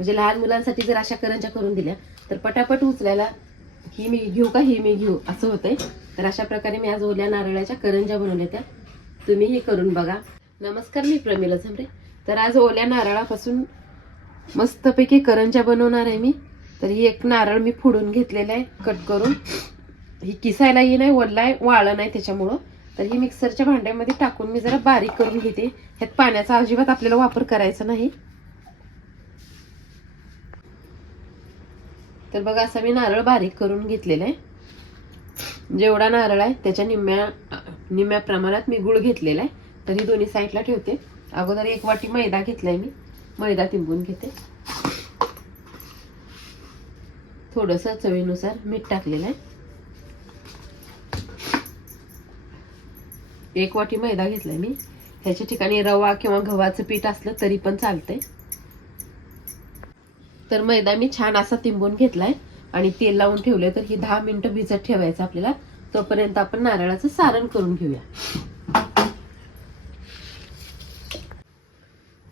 म्हणजे लहान मुलांसाठी जर अशा करंजा करून दिल्या तर पटापट उचलायला ही मी घेऊ का ही मी घेऊ असं होतंय. तर अशा प्रकारे मी आज ओल्या नारळाच्या करंजा बनवल्या त्या. तुम्हीही करून बघा. नमस्कार मी प्रमिला झमरे. तर आज ओल्या नारळापासून मस्तपैकी करंजा बनवणार आहे मी. तर ही एक नारळ मी फोडून घेतलेलं आहे कट करून. ही किसायलाही नाही वल्ला आहे वाळं नाही त्याच्यामुळं. तर ही मिक्सरच्या भांड्यामध्ये टाकून मी जरा बारीक करून घेते. ह्यात पाण्याचा अजिबात आपल्याला वापर करायचा नाही. तर बघा असा मी नारळ बारीक करून घेतलेला आहे. जेवढा नारळ आहे त्याच्या निम्म्या निम्म्या प्रमाणात मी गुळ घेतलेला आहे. तर ही दोन्ही साईडला ठेवते. अगोदर एक वाटी मैदा घेतलाय मी. मैदा तिंबून घेते. थोडस चवीनुसार मीठ टाकलेलं आहे. एक वाटी मैदा घेतलाय मी. ह्याच्या ठिकाणी रवा किंवा गव्हाचं पीठ असलं तरी पण चालतंय. तर मैदा मी छान असा तिंबून घेतलाय आणि तेल लावून ठेवले तर ही दहा मिनिटं भिजत ठेवायचं आपल्याला. तोपर्यंत आपण नारळाचं सारण करून घेऊया.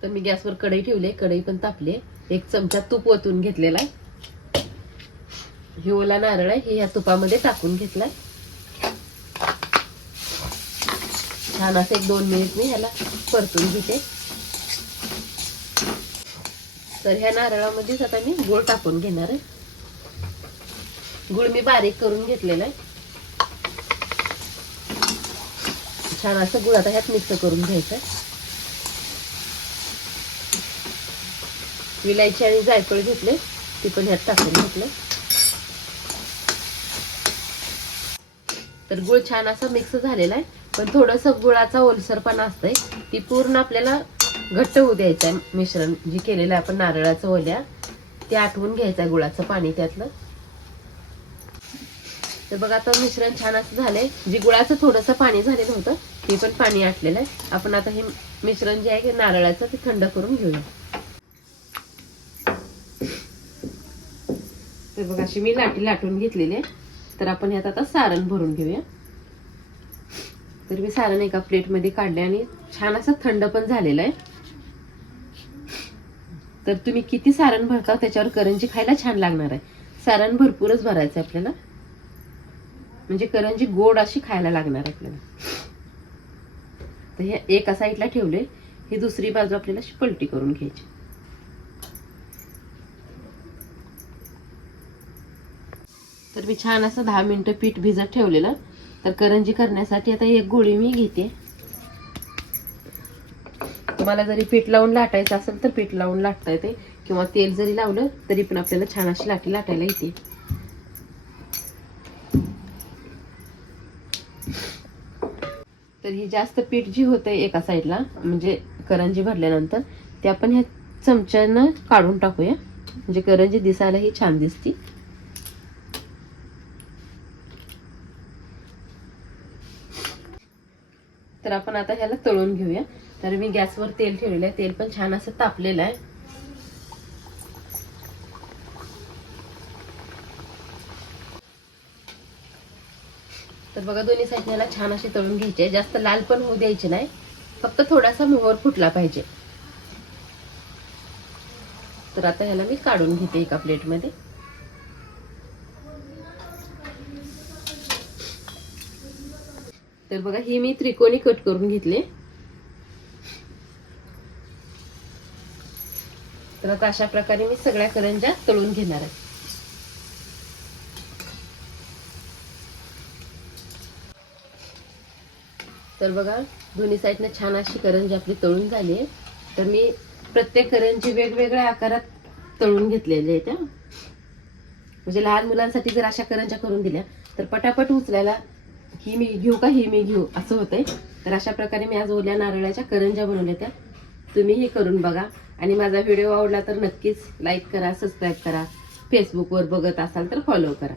तर मी गॅसवर कढई ठेवली कढई पण तापली एक चमचा तूप ओतून घेतलेला आहे. हे ओला नारळ आहे हे या तुपामध्ये टाकून घेतलाय. छान असं एक दोन मिनिट मी ह्याला परतून घेते. तर ह्या नारळामध्येच आता मी गुळ टाकून घेणार आहे. गुळ मी बारीक करून घेतलेला आहे. छान असं गुळ आता ह्यात मिक्स करून घ्यायचं आहे. विलायची आणि जायफळ घेतले ती पण ह्यात टाकून घेतलं. तर गुळ छान असा मिक्स झालेला आहे पण थोडस गुळाचा ओलसरपणा असतंय ती पूर्ण आपल्याला घट्ट होऊ द्यायचं आहे मिश्रण. जे केलेलं आहे आपण नारळाचं ओल्या ते आठवून घ्यायचं आहे गुळाचं पाणी त्यातलं. तर बघा आता मिश्रण छान असं झालंय. जे गुळाचं थोडंसं पाणी झालेलं होतं ते पण पाणी आटलेलं आहे. आपण आता हे मिश्रण जे आहे ते नारळाचं ते थंड करून घेऊया. तर बघा अशी मी लाटी लाटून घेतलेली आहे. तर आपण ह्यात आता सारण भरून घेऊया. तर मी सारण एका प्लेटमध्ये काढले आणि छान असं थंड पण झालेलं आहे. तर तुम्ही किती सारण भरता त्याच्यावर करंजी खायला छान लागणार आहे. सारण भरपूरच भरायचं आहे आपल्याला. म्हणजे करंजी गोड अशी खायला लागणार आहे आपल्याला. तर हे एका साईडला ठेवले. ही दुसरी बाजू आपल्याला अशी पलटी करून घ्यायची. तर मी छान असं दहा मिनिटं पीठ भिजत ठेवलेलं. तर करंजी करण्यासाठी आता एक गोळी मी घेते. तुम्हाला जरी पीठ लावून लाटायचं असेल तर पीठ लावून लाटता येते. किंवा तेल जरी लावलं तरी पण आपल्याला छान अशी लाटी लाटायला येते. तर ही जास्त पीठ जी होतं एका साईडला म्हणजे करंजी भरल्यानंतर ते आपण ह्या चमच्यानं काढून टाकूया. म्हणजे करंजी दिसायला ही छान दिसती. तर आपण आता ह्याला तळून घेऊया. तर मी गॅसवर तेल ठेवलेलं आहे. तेल पण छान असं तापलेलं आहे. तर बघा दोन्ही साईडला छान असे तळून घ्यायचे जास्त लाल पण होऊ द्यायचे नाही. फक्त थोडासा मोहर फुटला पाहिजे. तर आता ह्याला मी काढून घेते एका प्लेटमध्ये. तर बघा हे मी त्रिकोणी कट करून घेतले. तर आता अशा प्रकारे मी सगळ्या करंजा तळून घेणार आहे. तर बघा दोन्ही साईडनं छान अशी करंजी आपली तळून झाली आहे. तर मी प्रत्येक करंजी वेगवेगळ्या आकारात तळून घेतलेल्या आहेत त्या म्हणजे लहान मुलांसाठी जर अशा करंज्या करून दिल्या तर पटापट उचलायला ही मी घेऊ का ही मी घेऊ असं होतंय. तर अशा प्रकारे मी आज ओल्या नारळाच्या करंज्या बनवल्या त्या. तुम्हीही करून बघा. आणि माझा व्हिडिओ आवडला तर नक्कीच लाईक करा सबस्क्राईब करा. फेसबुकवर बघत असाल तर फॉलो करा.